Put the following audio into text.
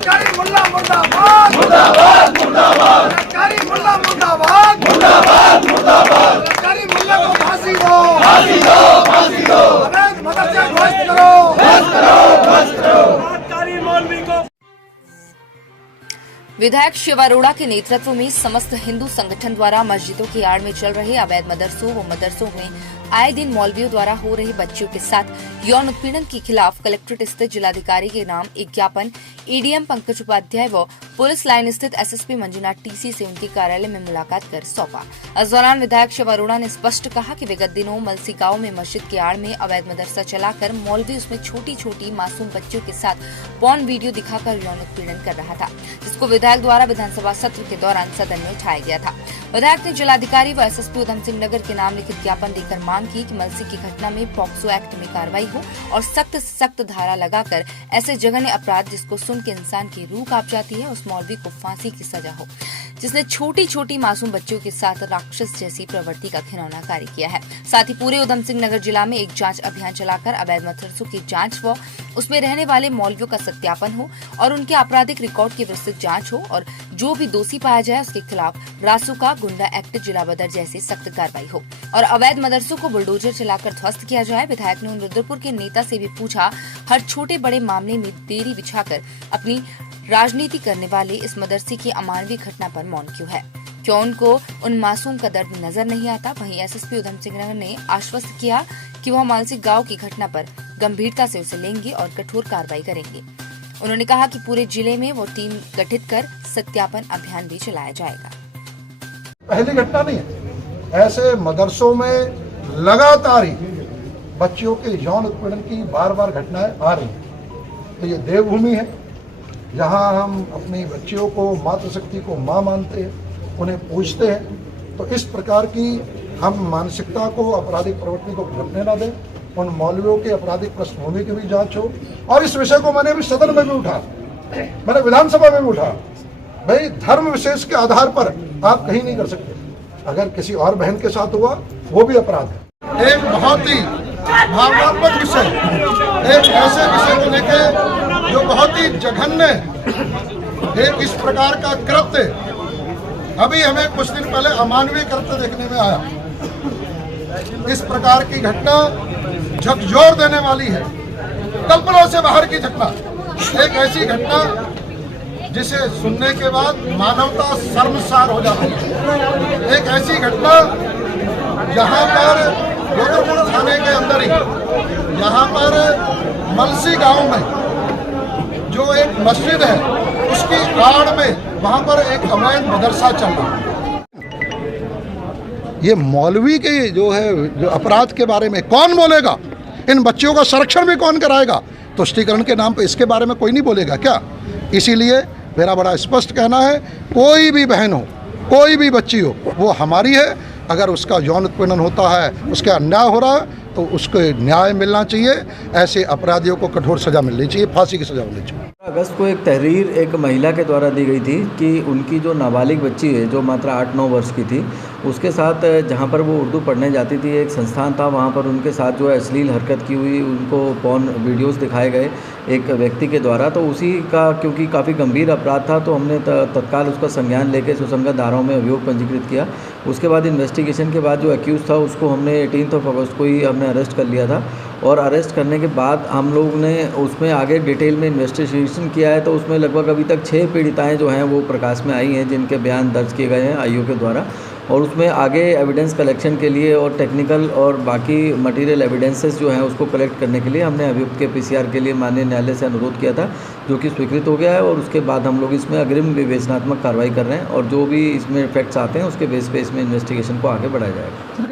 सरकारी मुल्ला मुर्दाबाद मुर्दाबाद मुर्दाबाद, सरकारी मुल्ला मुर्दाबाद मुर्दाबाद मुर्दाबाद, सरकारी मुल्ला को फांसी दो फांसी दो फांसी दो, अवैध मदरसे ध्वस्त करो ध्वस्त करो ध्वस्त करो, सरकारी मौलवी को। विधायक शिव अरोड़ा के नेतृत्व में समस्त हिंदू संगठन द्वारा मस्जिदों की आड़ में चल रहे अवैध मदरसों व मदरसों में आए दिन मौलवियों द्वारा हो रहे बच्चियों के साथ यौन उत्पीड़न के खिलाफ कलेक्ट्रेट स्थित जिलाधिकारी के नाम एक ज्ञापन एडीएम पंकज उपाध्याय व पुलिस लाइन स्थित एसएसपी मंजुनाथ टीसी से उनके कार्यालय में मुलाकात कर सौंपा। इस दौरान विधायक शिव अरोड़ा ने स्पष्ट कहा कि विगत दिनों मलसी गांव में मस्जिद की आड़ में अवैध मदरसा चलाकर मौलवी उसमें छोटी छोटी मासूम बच्चियों के साथ पॉर्न वीडियो दिखाकर यौन उत्पीड़न कर रहा था, जिसको विधायक द्वारा विधानसभा सत्र के दौरान सदन में उठाया गया था। विधायक ने जिलाधिकारी व एसएसपी उधम सिंह नगर के नाम लिखित ज्ञापन देकर मांग की कि मलसी की घटना में पॉक्सो एक्ट में कार्रवाई हो और सख्त से सख्त धारा लगाकर ऐसे जघन्य अपराध जिसको सुन के इंसान की रूह कांप जाती है उस मौलवी को फांसी की सजा हो, जिसने छोटी छोटी मासूम बच्चियों के साथ राक्षस जैसी प्रवृत्ति का घिनौना कार्य किया है। साथ ही पूरे उधम सिंह नगर जिला में एक जांच अभियान चलाकर अवैध मदरसों की जांच व उसमें रहने वाले मौलवियों का सत्यापन हो और उनके आपराधिक रिकॉर्ड की विस्तृत जांच हो और जो भी दोषी पाया जाए उसके खिलाफ रासुका, गुंडा एक्ट, जिला बदर जैसी सख्त कार्रवाई हो और अवैध मदरसों को बुलडोजर चलाकर ध्वस्त किया जाए। विधायक ने रुद्रपुर के नेता से भी पूछा, हर छोटे बड़े मामले में देरी बिछाकर अपनी राजनीति करने वाले इस मदरसे की अमानवीय घटना पर मौन क्यों है? क्यों उनको उन मासूम का दर्द नजर नहीं आता? वहीं एसएसपी उधम सिंह नगर ने आश्वस्त किया कि वह मानसी गांव की घटना पर गंभीरता से उसे लेंगे और कठोर कार्रवाई करेंगे। उन्होंने कहा कि पूरे जिले में वो टीम गठित कर सत्यापन अभियान भी चलाया जाएगा। पहली घटना नहीं है, ऐसे मदरसों में लगातार ही बच्चियों के यौन उत्पीड़न की बार बार घटनाएं आ रही हैं। तो ये देवभूमि है जहां हम अपनी बच्चियों को, मातृशक्ति को मां मानते हैं, उन्हें पूजते हैं। तो इस प्रकार की हम मानसिकता को, आपराधिक प्रवृत्ति को घटने ना दें। उन मौलवियों के आपराधिक पृष्ठभूमि की भी जांच हो और इस विषय को मैंने भी सदन में भी उठा, मैंने विधानसभा में भी उठा। भाई धर्म विशेष के आधार पर आप कहीं नहीं कर सकते। अगर किसी और बहन के साथ हुआ वो भी अपराध है। एक बहुत ही भावनात्मक विषय, एक ऐसे विषय को लेकर जो बहुत ही जघन्य, एक इस प्रकार का कृत्य अभी हमें कुछ दिन पहले अमानवीय कृत्य देखने में आया। इस प्रकार की घटना झकझोर देने वाली है, कल्पना से बाहर की घटना, एक ऐसी घटना जिसे सुनने के बाद मानवता शर्मसार हो जाती है। एक ऐसी घटना जहां पर रुद्रपुर थाने के अंदर ही, यहाँ पर मलसी गांव में जो एक मस्जिद है उसकी आड़ में वहां पर एक अवैध मदरसा चल रहा है। ये मौलवी के जो है जो अपराध के बारे में कौन बोलेगा? इन बच्चियों का संरक्षण भी कौन कराएगा? तुष्टीकरण के नाम पे इसके बारे में कोई नहीं बोलेगा क्या? इसीलिए मेरा बड़ा स्पष्ट कहना है, कोई भी बहन हो, कोई भी बच्ची हो, वो हमारी है। अगर उसका यौन उत्पीड़न होता है, उसका अन्याय हो रहा है, तो उसको न्याय मिलना चाहिए। ऐसे अपराधियों को कठोर सजा मिलनी चाहिए, फांसी की सजा मिलनी चाहिए। अगस्त को एक तहरीर एक महिला के द्वारा दी गई थी कि उनकी जो नाबालिग बच्ची है, जो मात्र 8-9 वर्ष की थी, उसके साथ जहां पर वो उर्दू पढ़ने जाती थी, एक संस्थान था, वहां पर उनके साथ जो है अश्लील हरकत की हुई, उनको पॉर्न वीडियोस दिखाए गए एक व्यक्ति के द्वारा। तो उसी का क्योंकि काफ़ी गंभीर अपराध था तो हमने तत्काल उसका संज्ञान लेकर सुसंगत धाराओं में अभियोग पंजीकृत किया। उसके बाद इन्वेस्टिगेशन के बाद जो एक्यूज़ था उसको हमने 18 अगस्त को ही हमने अरेस्ट कर लिया था और अरेस्ट करने के बाद हम लोग ने उसमें आगे डिटेल में इन्वेस्टिगेशन किया है। तो उसमें लगभग अभी तक 6 पीड़िताएँ जो हैं वो प्रकाश में आई हैं, जिनके बयान दर्ज किए गए हैं आईओ के द्वारा। और उसमें आगे एविडेंस कलेक्शन के लिए और टेक्निकल और बाकी मटेरियल एविडेंसेस जो हैं उसको कलेक्ट करने के लिए हमने अभियुक्त के पीसीआर के लिए माननीय न्यायालय से अनुरोध किया था, जो कि स्वीकृत हो गया है। और उसके बाद हम लोग इसमें अग्रिम विवेचनात्मक कार्रवाई कर रहे हैं और जो भी इसमें फैक्ट्स आते हैं उसके बेस पे इसमें इन्वेस्टिगेशन को आगे बढ़ाया जाएगा।